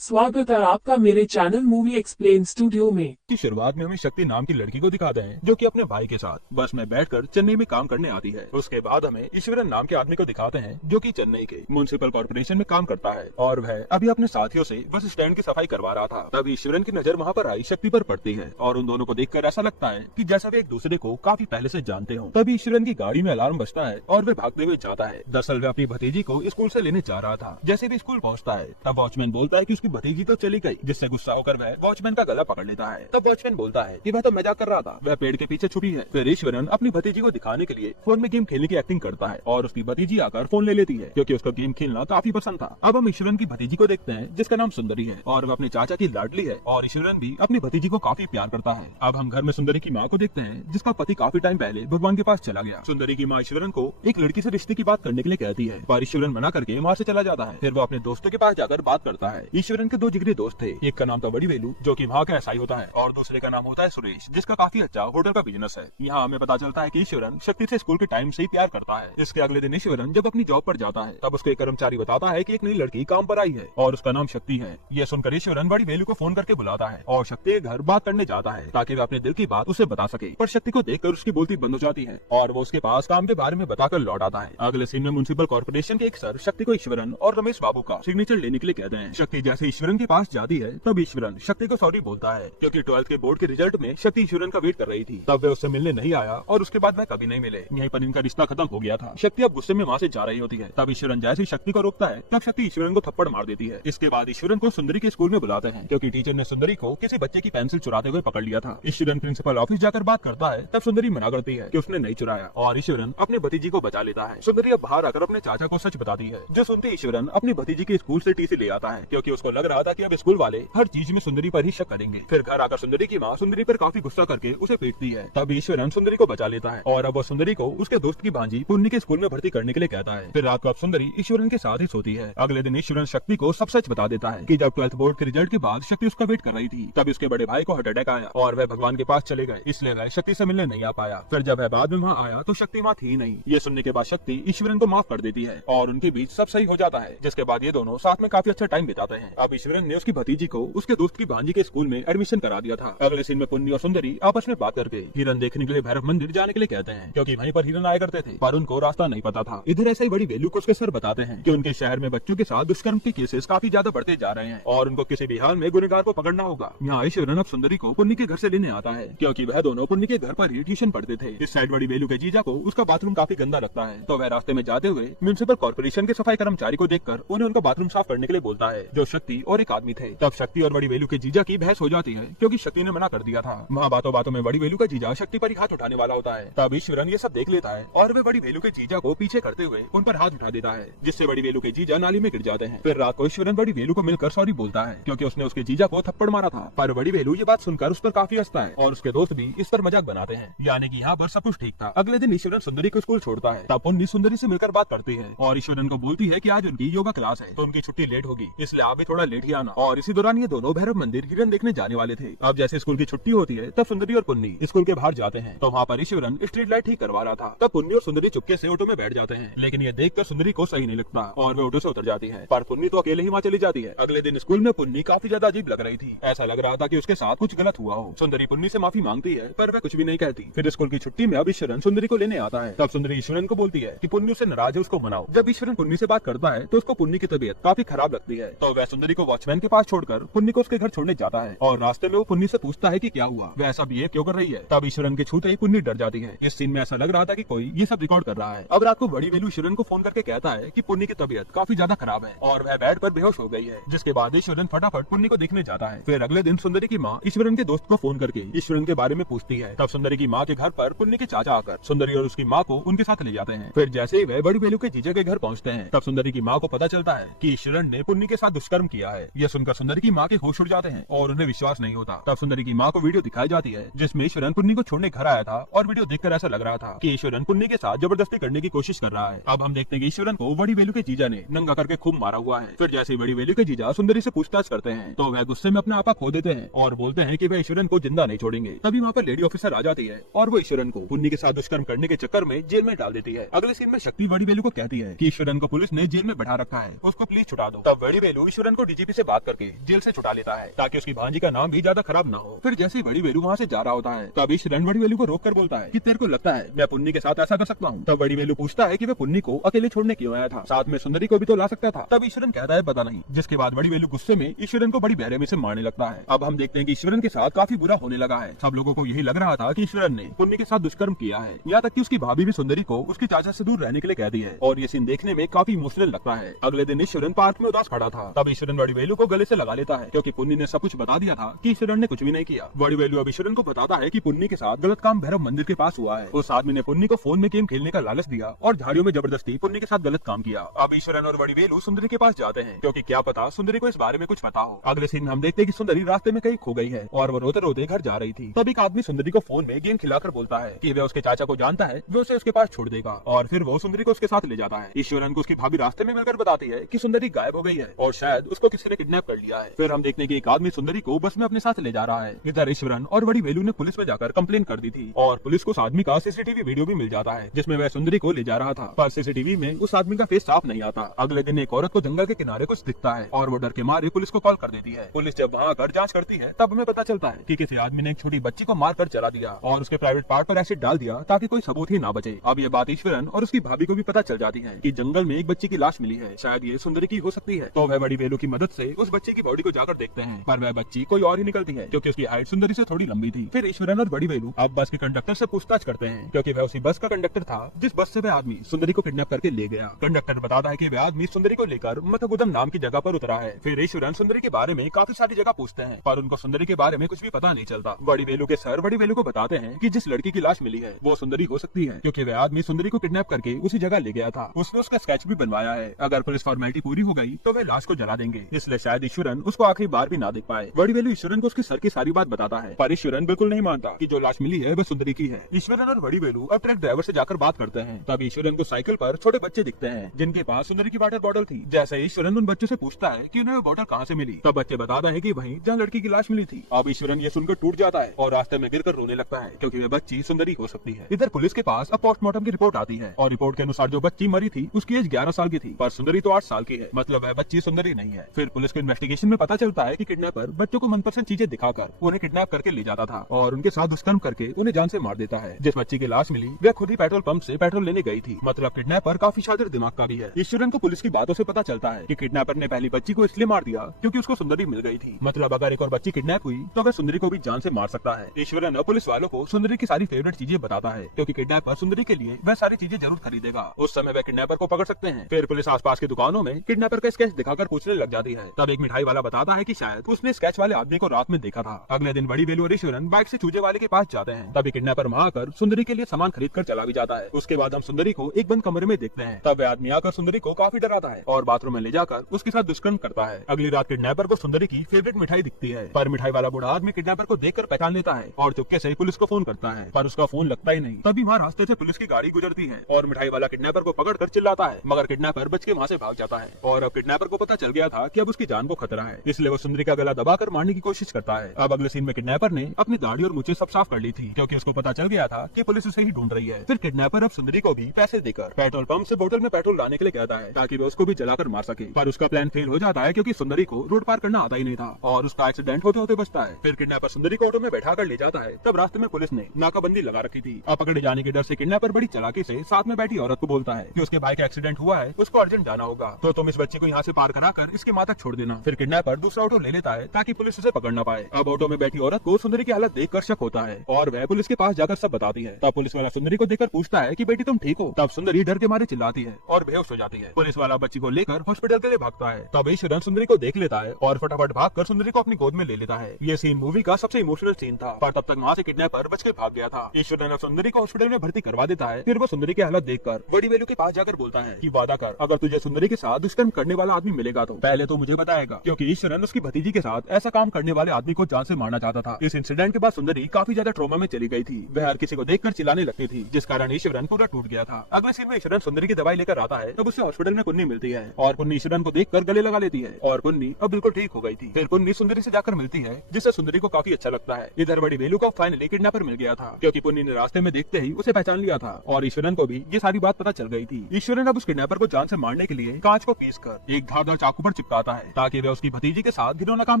स्वागत है आपका मेरे चैनल मूवी एक्सप्लेन स्टूडियो में। की शुरुआत में हमें शक्ति नाम की लड़की को दिखाते हैं जो कि अपने भाई के साथ बस में बैठकर चेन्नई में काम करने आती है। उसके बाद हमें ईश्वरन नाम के आदमी को दिखाते हैं जो कि चेन्नई के म्युनिसिपल कॉर्पोरेशन में काम करता है और वह अभी अपने साथियों से बस स्टैंड की सफाई करवा रहा था। तब ईश्वरन की नजर वहाँ पर आई शक्ति पर पड़ती है और उन दोनों को देखकर ऐसा लगता है कि जैसा वे एक दूसरे को काफी पहले से जानते हो। तभी ईश्वरन की गाड़ी में अलार्म बजता है और वे भागते हुए जाता है। दरअसल वह अपनी भतीजी को स्कूल से लेने जा रहा था। जैसे भी स्कूल पहुँचता है तब वॉचमैन बोलता है कि उसकी भतीजी तो चली गई, जिससे गुस्सा होकर वह वॉचमैन का गला पकड़ लेता है। तब वॉचमैन बोलता है कि वह तो मजाक कर रहा था, वह पेड़ के पीछे छुपी है। फिर ईश्वरन अपनी भतीजी को दिखाने के लिए फोन में गेम खेलने की एक्टिंग करता है और उसकी भतीजी आकर फोन ले लेती है क्योंकि उसको गेम खेलना काफी पसंद था। अब हम ईश्वरन की भतीजी को देखते हैं जिसका नाम सुंदरी है और वह अपने चाचा की लाडली है और ईश्वरन भी अपनी भतीजी को काफी प्यार करता है। अब हम घर में सुंदरी की माँ को देखते हैं जिसका पति काफी टाइम पहले भगवान के पास चला गया। सुंदरी की माँ ईश्वरन को एक लड़की से रिश्ते की बात करने के लिए कहती है पर ईश्वरन मना करके वहाँ से चला जाता है। फिर वो अपने दोस्तों के पास जाकर बात करता है। ईश्वरन के दो जिगरी दोस्त थे, एक का नाम था बड़ी वेलू जो कि वहाँ का एसआई होता है और दूसरे का नाम होता है सुरेश जिसका काफी अच्छा होटल का बिजनेस है। यहाँ हमें पता चलता है कि ईश्वरन शक्ति से स्कूल के टाइम से ही प्यार करता है। इसके अगले दिन ईश्वरन जब अपनी जॉब पर जाता है तब उसके कर्मचारी बताता है कि एक नई लड़की काम पर आई है और उसका नाम शक्ति है। यह सुनकर ईश्वरन बड़ी वेलू को फोन करके बुलाता है और शक्ति के घर बात करने जाता है ताकि वह अपने दिल की बात उसे बता सके। पर शक्ति को देखकर उसकी बोलती बंद हो जाती है और वो उसके पास काम के बारे में बताकर लौट आता है। अगले सीन में म्युनिसिपल कॉर्पोरेशन के एक सर शक्ति को ईश्वरन और रमेश बाबू का सिग्नेचर लेने के लिए कहते हैं। शक्ति जैसे ईश्वरन के पास जाती है तब ईश्वरन शक्ति को सॉरी बोलता है क्योंकि 12th के बोर्ड के रिजल्ट में शक्ति ईश्वरन का वेट कर रही थी। तब वे उससे मिलने नहीं आया और उसके बाद वह कभी नहीं मिले। यहीं पर इनका रिश्ता खत्म हो गया था। शक्ति अब गुस्से में वहाँ से जा रही होती है। तब ईश्वरन जैसे शक्ति को रोकता है तब शक्ति ईश्वरन को थप्पड़ मार देती है। इसके बाद ईश्वरन को सुंदरी के स्कूल में बुलाते हैं क्योंकि टीचर ने सुंदरी को किसी बच्चे की पेंसिल चुराते हुए पकड़ लिया था। ईश्वरन प्रिंसिपल ऑफिस जाकर बात करता है तब सुंदरी मना करती है कि उसने नहीं चुराया और ईश्वरन अपने भतीजी को बचा लेता है। सुंदरी अब बाहर आकर अपने चाचा को सच बताती है जो सुनते ईश्वरन अपनी भतीजी के स्कूल से टीसी ले आता है क्योंकि उसको लग रहा था कि अब स्कूल वाले हर चीज में सुंदरी पर ही शक करेंगे। फिर घर आकर सुंदरी की माँ सुंदरी पर काफी गुस्सा करके उसे पीटती है। तब ईश्वरन सुंदरी को बचा लेता है और अब वो सुंदरी को उसके दोस्त की भांजी पुन्नी के स्कूल में भर्ती करने के लिए कहता है। फिर रात को अब सुंदरी ईश्वरन के साथ ही सोती है। अगले दिन ईश्वरन शक्ति को सब सच बता देता है कि जब 12th बोर्ड के रिजल्ट के बाद शक्ति उसका वेट कर रही थी तब उसके बड़े भाई को हार्ट अटैक आया और वह भगवान के पास चले गए, इसलिए वह शक्ति से मिलने नहीं आ पाया। फिर जब वह बाद में वहाँ आया तो शक्ति वहाँ थी नहीं। ये सुनने के बाद शक्ति ईश्वरन को माफ कर देती है और उनके बीच सब सही हो जाता है, जिसके बाद ये दोनों साथ में काफी अच्छा टाइम बिताते हैं। अब ईश्वरन ने उसकी भतीजी को उसके दोस्त की भांजी के स्कूल में एडमिशन करा दिया था। अगले सीन में पुन्नी और सुंदरी आपस में बात करके हिरन देखने के लिए भैरव मंदिर जाने के लिए कहते हैं क्योंकि वहीं पर हिरन आया करते थे पर उनको रास्ता नहीं पता था। इधर ऐसे ही बड़ी वेलू को उसके सर बताते हैं कि उनके शहर में बच्चों के साथ दुष्कर्म के केसेस काफी ज्यादा बढ़ते जा रहे हैं और उनको किसी भी हाल में गुनहगार को पकड़ना होगा। यहाँ ईश्वरन अब सुंदरी को पुन्नी के घर से लेने आता है क्योंकि वह दोनों पुन्नी के घर पर ही ट्यूशन पढ़ते थे। इस साइड बड़ी वेलू के जीजा को उसका बाथरूम काफी गंदा लगता है तो वह रास्ते में जाते हुए म्युनिसिपल कॉर्पोरेशन के सफाई कर्मचारी को देखकर उन्हें उनका बाथरूम साफ करने के लिए बोलता है जो शक्ति और एक आदमी थे। तब शक्ति और बड़ी वेलू के जीजा की बहस हो जाती है क्योंकि शक्ति ने मना कर दिया था। वहाँ बातों बातों में बड़ी वेलू का जीजा शक्ति पर ही हाथ उठाने वाला होता है। तब ईश्वरन ये सब देख लेता है और वे बड़ी वेलू के जीजा को पीछे करते हुए उन पर हाथ उठा देता है जिससे बड़ी वेलू के जीजा नाली में गिर जाते हैं। फिर रात को ईश्वरन बड़ी वेलू को मिलकर सॉरी बोलता है क्योंकि उसने उसके जीजा को थप्पड़ मारा था। पर बड़ी वेलू ये बात सुनकर उस पर काफी हंसता है और उसके दोस्त भी इस पर मजाक बनाते हैं, यानी कि यहाँ पर सब कुछ ठीक था। अगले दिन ईश्वरन सुंदरी को स्कूल छोड़ता है तब पुन्नी सुंदरी से मिलकर बात करती है और ईश्वरन को बोलती है कि आज उनकी योगा क्लास है तो उनकी छुट्टी लेट होगी, इसलिए आप भी थोड़ा लेट ही आना। और इसी दौरान ये दोनों भैरव मंदिर हिरन देखने जाने वाले थे। अब जैसे स्कूल की छुट्टी होती है तब सुंदरी और पुन्नी स्कूल के बाहर जाते हैं तो वहाँ पर ईश्वरन स्ट्रीट लाइट ठीक करवा रहा था। तब पुन्नी और सुंदरी चुपके से ऑटो में बैठ जाते हैं लेकिन ये देखकर सुंदरी को सही नहीं लगता और वे ऑटो से उतर जाती है पर पुन्नी तो अकेले ही वहाँ चली जाती है। अगले दिन स्कूल में पुन्नी काफी ज्यादा अजीब लग रही थी, ऐसा लग रहा था कि उसके साथ कुछ गलत हुआ हो। सुंदरी पुन्नी से माफी मांगती है पर वह कुछ भी नहीं कहती। फिर स्कूल की छुट्टी में अब ईश्वरन सुंदरी को लेने आता है। तब सुंदरी ईश्वरन को बोलती है कि पुन्नी से नाराज है, उसको मनाओ। जब ईश्वरन पुन्नी से बात करता है तो उसको पुन्नी की तबीयत काफी खराब लगती है तो वह सुंदरी को वॉचमैन के पास छोड़कर पुन्नी को उसके घर छोड़ने जाता है और रास्ते में वो पुन्नी से पूछता है कि क्या हुआ, वह ऐसा बिहेव क्यों कर रही है। तब ईश्वरन के छूते ही पुन्नी डर जाती है। इस सीन में ऐसा लग रहा था कि कोई ये सब रिकॉर्ड कर रहा है। अब रात को बड़ी वेलू ईश्वरन को फोन करके कहता है कि पुन्नी की तबीयत काफी ज्यादा खराब है और वह बेड पर बेहोश हो गई है, जिसके बाद ईश्वरन फटाफट पुन्नी को देखने जाता है। फिर अगले दिन सुंदरी की माँ ईश्वरन के दोस्त को फोन करके ईश्वरन के बारे में पूछती है। तब सुंदरी की माँ के घर पर पुन्नी के चाचा आकर सुंदरी और उसकी माँ को उनके साथ ले जाते हैं। फिर जैसे ही वह बड़ी वेलू के जीजा के घर पहुँचते हैं तब सुंदरी की माँ को पता चलता है कि ईश्वरन ने पुन्नी के साथ दुष्कर्म किया है। यह सुनकर सुंदरी की माँ के होश उड़ जाते हैं और उन्हें विश्वास नहीं होता। तब सुंदरी की माँ को वीडियो दिखाई जाती है जिसमें ईश्वरन पुन्नी को छोड़ने घर आया था और वीडियो देखकर ऐसा लग रहा था कि ईश्वरन पुन्नी के साथ जबरदस्ती करने की कोशिश कर रहा है। अब हम देखते हैं कि ईश्वरन को बड़ी वेलू के जीजा ने नंगा करके खूब मारा हुआ है। फिर जैसे बड़ी वेलू के जीजा सुंदरी से पूछताछ करते हैं तो वह गुस्से में अपना आपा खो देते हैं और बोलते हैं कि वह ईश्वरन को जिंदा नहीं छोड़ेंगे। तभी वहाँ पर लेडी ऑफिसर आ जाती है और वो ईश्वरन को पुन्नी के साथ दुष्कर्म करने के चक्कर में जेल में डाल देती है। अगले सीन में शक्ति बड़ी वेलू को कहती है कि ईश्वरन को पुलिस ने जेल में बैठा रखा है, उसको प्लीज छुड़ा दो। तब बड़ी वेलू ईश्वरन को डीजीपी से बात करके जेल से छुड़ा लेता है ताकि उसकी भांजी का नाम भी ज्यादा खराब न हो। फिर जैसे ही बड़ी वेलू वहाँ से जा रहा होता है तब ईश्वरन बड़ी वेलू को रोक कर बोलता है कि तेरे को लगता है मैं पुन्नी के साथ ऐसा कर सकता हूँ। तब बड़ी वेलू पूछता है कि वह पुन्नी को अकेले छोड़ने क्यों आया था, साथ में सुंदरी को भी तो ला सकता था। तब ईश्वरन कहता है पता नहीं, जिसके बाद बड़ी वेलू गुस्से में ईश्वरन को बड़ी बेरहमी से मारने लगता है। अब हम देखते हैं कि ईश्वरन के साथ काफी बुरा होने लगा है। सब लोगों को यही लग रहा था कि ईश्वरन ने पुन्नी के साथ दुष्कर्म किया है, यहाँ तक कि उसकी भाभी भी सुंदरी को उसके चाचा से दूर रहने के लिए कहती है और ये सीन देखने में काफी इमोशनल लगता है। अगले दिन ईश्वरन पार्क में उदास खड़ा था। तब ईश्वरन बड़ी वेलू को गले से लगा लेता है क्योंकि पुन्नी ने सब कुछ बता दिया था कि ईश्वरन ने कुछ भी नहीं किया। बड़ी वेलू अब ईश्वरन को बताता है कि पुन्नी के साथ गलत काम भैरव मंदिर के पास हुआ है। उस आदमी ने पुन्नी को फोन में गेम खेलने का लालच दिया और झाड़ियों में जबरदस्ती पुन्नी के साथ गलत काम किया। अब ईश्वरन और बड़ी वेलू सुंदरी के पास जाते हैं क्योंकि क्या पता सुंदरी को इस बारे में कुछ पता हो। अगले सीन में हम देखते हैं कि सुंदरी रास्ते में कहीं खो गई है और वो रोते रोते घर जा रही थी। तब एक आदमी सुंदरी को फोन में गेम खिलाकर बोलता है कि वह उसके चाचा को जानता है, वो उसे उसके पास छोड़ देगा और फिर वो सुंदरी को उसके साथ ले जाता है। ईश्वरन को उसकी भाभी रास्ते में मिलकर बताती है कि सुंदरी गायब हो गई है और शायद उसको किसी ने किडनैप कर लिया है। फिर हम देखने की एक आदमी सुंदरी को बस में अपने साथ ले जा रहा है। इधर ईश्वरन और बड़ी वेलू ने पुलिस में जाकर कंप्लेन कर दी थी और पुलिस को उस आदमी का सीसीटीवी वीडियो भी मिल जाता है जिसमें वह सुंदरी को ले जा रहा था, पर सीसीटीवी में उस आदमी का फेस साफ नहीं आता। अगले दिन एक औरत को जंगल के किनारे कुछ दिखता है और वो डर के मारे पुलिस को कॉल कर देती है। पुलिस जब वहाँ आकर जांच करती है तब हमें पता चलता है कि किसी आदमी ने एक छोटी बच्ची को मार कर जला दिया और उसके प्राइवेट पार्ट पर एसिड डाल दिया ताकि कोई सबूत ही ना बचे। अब ये बात ईश्वरन और उसकी भाभी को भी पता चल जाती है कि जंगल में एक बच्ची की लाश मिली है, शायद ये सुंदरी की हो सकती है। तो वह बड़ी वेलू की मदद से उस बच्चे की बॉडी को जाकर देखते हैं, पर वह बच्ची कोई और ही निकलती है क्योंकि उसकी हाइट सुंदरी से थोड़ी लंबी थी। फिर ईश्वरन और बड़ी वेलू अब बस के कंडक्टर से पूछताछ करते हैं क्योंकि वह उसी बस का कंडक्टर था जिस बस से वह आदमी सुंदरी को किडनैप करके ले गया। कंडक्टर बताता है कि वह आदमी सुंदरी को लेकर मतगुदम नाम की जगह पर उतरा है। फिर ईश्वरन सुंदरी के बारे में काफी सारी जगह पूछते हैं पर उनको सुंदरी के बारे में कुछ भी पता नहीं चलता। बड़ी वेलू के सर बड़ी वेलू को बताते हैं कि जिस लड़की की लाश मिली है वो सुंदरी हो सकती है क्योंकि वह आदमी सुंदरी को किडनैप करके उसी जगह ले गया था। उसने उसका स्केच भी बनवाया है, अगर पुलिस फॉर्मेलिटी पूरी हो गई तो वह लाश को जला देंगे, इसलिए शायद ईश्वरन उसको आखिरी बार भी ना देख पाए। बड़ी वेलू ईश्वरन को उसके सर की सारी बात बताता है पर ईश्वरन बिल्कुल नहीं मानता कि जो लाश मिली है वह सुंदरी की है। ईश्वरन और बड़ी वेलू अब ट्रक ड्राइवर से जाकर बात करते हैं। तब ईश्वरन को साइकिल पर छोटे बच्चे दिखते हैं जिनके पास सुंदरी की वाटर बॉटल थी। जैसे ईश्वरन उन बच्चों से पूछता है कि उन्हें वो बॉटल कहाँ से मिली, तब बच्चे बताते हैं कि वहीं जहाँ लड़की की लाश मिली थी। अब ईश्वरन ये सुनकर टूट जाता है और रास्ते में गिरकर रोने लगता है क्योंकि वह बच्ची सुंदरी हो सकती है। इधर पुलिस के पास अब पोस्टमार्टम की रिपोर्ट आती है और रिपोर्ट के अनुसार जो बच्ची मरी थी उसकी एज 11 साल की थी पर सुंदरी तो 8 साल की है, मतलब वह बच्ची सुंदरी नहीं है। फिर पुलिस के इन्वेस्टिगेशन में पता चलता है कि किडनैपर बच्चों को मनपसंद चीजें दिखाकर उन्हें किडनैप करके ले जाता था और उनके साथ दुष्कर्म करके उन्हें जान से मार देता है। जिस बच्ची की लाश मिली वह खुद ही पेट्रोल पंप से पेट्रोल लेने गई थी, मतलब किडनैपर काफी शातिर दिमाग का भी है। ईश्वरन को पुलिस की बातों से पता चलता है कि किडनैपर ने पहली बच्ची को इसलिए मार दिया क्योंकि उसको सुंदरी मिल गई थी, मतलब अगर एक और बच्ची किडनैप हुई तो वह सुंदरी को भी जान से मार सकता है। ईश्वरन अब पुलिस वालों को सुंदरी की सारी फेवरेट चीजें बताता है क्योंकि किडनैपर सुंदरी के लिए वह सारी चीजें जरूर खरीदेगा। उस समय वह किडनैपर को पकड़ सकते हैं। फिर पुलिस आसपास की दुकानों में किडनैपर का स्केच दिखाकर पूछने लग जाती है। तब एक मिठाई वाला बताता है कि शायद उसने स्केच वाले आदमी को रात में देखा था। अगले दिन बड़ी वेलू और ईश्वरन बाइक से चूजे वाले के पास जाते हैं। तभी किडनैपर वहाँ आकर सुंदरी के लिए सामान खरीद कर चला भी जाता है। उसके बाद हम सुंदरी को एक बंद कमरे में देखते हैं। तब वह आदमी आकर सुंदरी को काफी डराता है और बाथरूम में ले जाकर उसके साथ दुष्कर्म करता है। अगली रात किडनैपर को सुंदरी की फेवरेट मिठाई दिखती है पर मिठाई वाला बूढ़ा आदमी किडनैपर को देखकर पहचान लेता है और चुपके से पुलिस को फोन करता है पर उसका फोन लगता ही नहीं। तभी वहाँ रास्ते से पुलिस की गाड़ी गुजरती है और मिठाई वाला किडनैपर को पकड़ कर चिल्लाता है, मगर किडनैपर बच के वहाँ से भाग जाता है और अब किडनैपर को पता चल गया था कि अब उसकी जान को खतरा है, इसलिए वो सुंदरी का गला दबाकर मारने की कोशिश करता है। अब अगले सीन में किडनैपर ने अपनी दाढ़ी और मूंछें सब साफ कर ली थी क्योंकि उसको पता चल गया था कि पुलिस उसे ही ढूंढ रही है। फिर किडनैपर अब सुंदरी को भी पैसे देकर पेट्रोल पंप से बोतल में पेट्रोल लाने के लिए कहता है ताकि वो उसको भी जलाकर मार सके, पर उसका प्लान फेल हो जाता है क्योंकि सुंदरी को रोड पार करना आता ही नहीं था और उसका एक्सीडेंट होते होते बचता है। फिर किडनैपर सुंदरी को ऑटो में बैठा कर ले जाता है। तब रास्ते में पुलिस ने नाकाबंदी लगा रखी थी। अब पकड़े जाने के डर से किडनैपर बड़ी चालाकी से साथ में बैठी औरत को बोलता है कि उसके भाई का एक्सीडेंट हुआ है, उसको अर्जेंट जाना होगा, तो तुम इस बच्चे को यहाँ से पार कराकर इसके माँ तक छोड़ देना। फिर किडनैपर दूसरा ऑटो ले लेता है ताकि पुलिस उसे पकड़ ना पाए। अब ऑटो में बैठी औरत को सुंदरी की हालत देखकर शक होता है और वह पुलिस के पास जाकर सब बताती है। तब पुलिस वाला सुंदरी को देखकर पूछता है कि बेटी तुम ठीक हो? तब सुंदरी डर के मारे चिल्लाती है और बेहोश हो जाती है। पुलिस वाला बच्ची को लेकर हॉस्पिटल के लिए भागता है। तब ईश्वरन सुंदरी को देख लेता है और फटाफट भागकर सुंदरी को अपनी गोद में ले लेता है। ये सीन मूवी का सबसे इमोशनल सीन था, पर तब तक वहाँ से किडनैपर बच के भाग गया था। ईश्वरन सुंदरी को हॉस्पिटल में भर्ती करवा देता है। फिर वो सुंदरी की हालत देखकर बड़ी वेलू के पास जाकर बोलता है कि वादा कर, अगर तुझे सुंदरी के साथ दुष्कर्म करने वाला आदमी मिलेगा तो पहले तो मुझे बताएगा, क्योंकि ईश्वरन उसकी भतीजी के साथ ऐसा काम करने वाले आदमी को जान से मारना चाहता था। इस इंसिडेंट के बाद सुंदरी काफी ज्यादा ट्रॉमा में चली गई थी। वह हर किसी को देखकर चिल्लाने लगती थी, जिस कारण ईश्वरन पूरा टूट गया था। अगले सीन में ईश्वरन सुंदरी की दवाई लेकर आता है, तब उसे हॉस्पिटल में पुन्नी मिलती है और पुन्नी ईश्वरन को देखकर गले लगा लेती है और पुन्नी अब बिल्कुल ठीक हो गई थी। फिर पुन्नी सुंदरी से जाकर मिलती है, जिससे सुंदरी को काफी अच्छा लगता है। इधर बड़ी वेलू को फाइनली किडनैपर मिल गया था, क्योंकि पुन्नी ने रास्ते में देखते ही उसे पहचान लिया था और ईश्वरन को भी ये सारी बात पता चल गई थी। ईश्वरन अब उस किडनैपर को जान से मारने के लिए कांच को पीसकर एक धारदार चाकू पर चिपकाता है, ताकि वह उसकी भतीजी के साथ घिनौना काम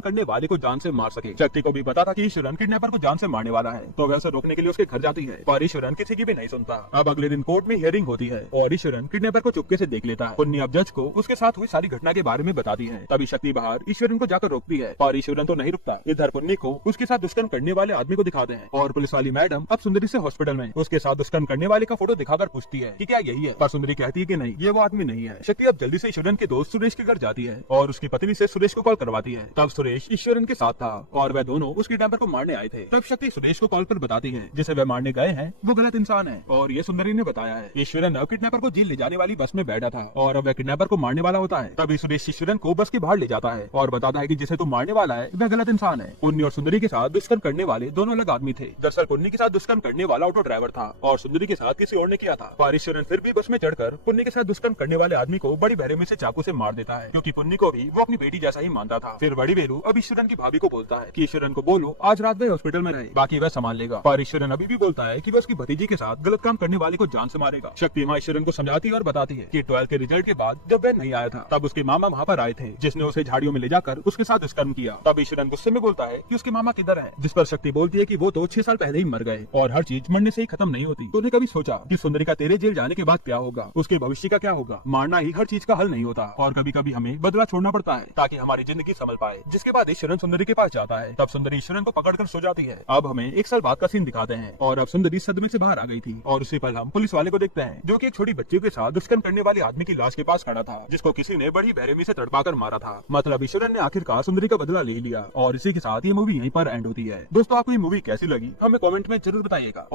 करने वाले को जान से मार सके। शक्ति को भी पता था कि ईश्वरन किडनैपर को जान से मारने वाला है, तो वह उसे रोकने के लिए उसके घर जाती है, पर ईश्वरन किसी की भी नहीं सुनता। अब अगले दिन कोर्ट में हियरिंग होती है और ईश्वरन किडनैपर को चुपके से देख लेता है। पुन्नी अब जज को उसके साथ हुई सारी घटना के बारे में बताती है। तभी शक्ति बाहर ईश्वरन को जाकर रोकती है, पर ईश्वरन तो नहीं रुकता। इधर पुन्नी को उसके साथ दुष्कर्म करने वाले आदमी को दिखाते हैं और पुलिस वाली मैडम अब सुंदरी से हॉस्पिटल में उसके साथ दुष्कर्म करने वाले का फोटो दिखाकर पूछती है कि क्या यही है, पर सुंदरी कहती है कि नहीं, ये वो आदमी नहीं है। शक्ति अब जल्दी से ईश्वरन के दोस्त सुरेश के घर जाती है और उसकी पत्नी से सुरेश को कॉल करवाती है। तब सुरेश ईश्वरन के साथ था और वह दोनों उस किडनैपर को मारने आए थे। तब शक्ति सुरेश को कॉल पर बताती है जिसे वह मारने गए हैं वो गलत इंसान है और ये सुंदरी ने बताया है। ईश्वरन अब किडनैपर को जेल ले जाने वाली बस में बैठा था और अब वह किडनैपर को मारने वाला होता है। तभी सुरेश ईश्वरन को बस के बाहर ले जाता है और बताता है कि जिसे तू मारने वाला है वह गलत इंसान है। पुन्नी और सुंदरी के साथ दुष्कर्म करने वाले दोनों अलग आदमी थे। दरअसल पुन्नी के साथ दुष्कर्म करने वाला ऑटो ड्राइवर था और सुंदरी के साथ किसी और ने किया था। पर ईश्वरन फिर भी बस में चढ़कर पुन्नी के साथ दुष्कर्म करने वाले आदमी को बड़ी बेरहमी से चाकू से मार देता है, क्योंकि पुन्नी को भी वो अपनी बेटी जैसा ही मानता था। फिर बड़ी वेलू अब ईश्वरन की भाभी को बोलता है कि ईश्वरन को बोलो आज रात वह हॉस्पिटल में रहे, बाकी वह संभाल लेगा। पर ईश्वरन अभी भी बोलता है कि वह उसकी भतीजी के साथ गलत काम करने वाले को जान से मारेगा। शक्ति माँ ईश्वरन को समझाती है और बताती है कि 12th के रिजल्ट के बाद जब वह नहीं आया था तब उसके मामा वहाँ पर आए थे, जिसने उसे झाड़ियों में ले जाकर उसके साथ दुष्कर्म किया। तब ईश्वरन गुस्से में बोलता है कि उसके मामा किधर है, जिस पर शक्ति बोलती है कि वो तो 6 साल पहले ही मर गए और हर चीज मरने से ही खत्म नहीं होती। तूने कभी सोचा कि सुंदरी का तेरे जेल जाने के बाद क्या होगा, उसके भविष्य का क्या होगा? मारना ही हर चीज का हल नहीं होता और कभी कभी हमें बदला छोड़ना पड़ता है ताकि हमारी जिंदगी संभल पाए। जिसके बाद ईश्वरन सुंदरी के पास जाता है। तब सुंदरी ईश्वरन को पकड़कर सो जाती है। अब हमें 1 साल बाद का सीन दिखाते हैं और अब सुंदरी सदमे से बाहर आ गई थी और उसी पल हम पुलिस वाले को देखते हैं, जो कि एक छोटी बच्ची के साथ दुष्कर्म करने वाले आदमी की लाश के पास खड़ा था, जिसको किसी ने बड़ी बेरहमी से तड़पाकर मारा था। मतलब ईश्वरन ने आखिरकार सुंदरी का बदला ले लिया और इसी के साथ ये मूवी यहीं पर एंड होती है। दोस्तों आपको ये मूवी कैसी लगी हमें कमेंट में जरूर बताइएगा।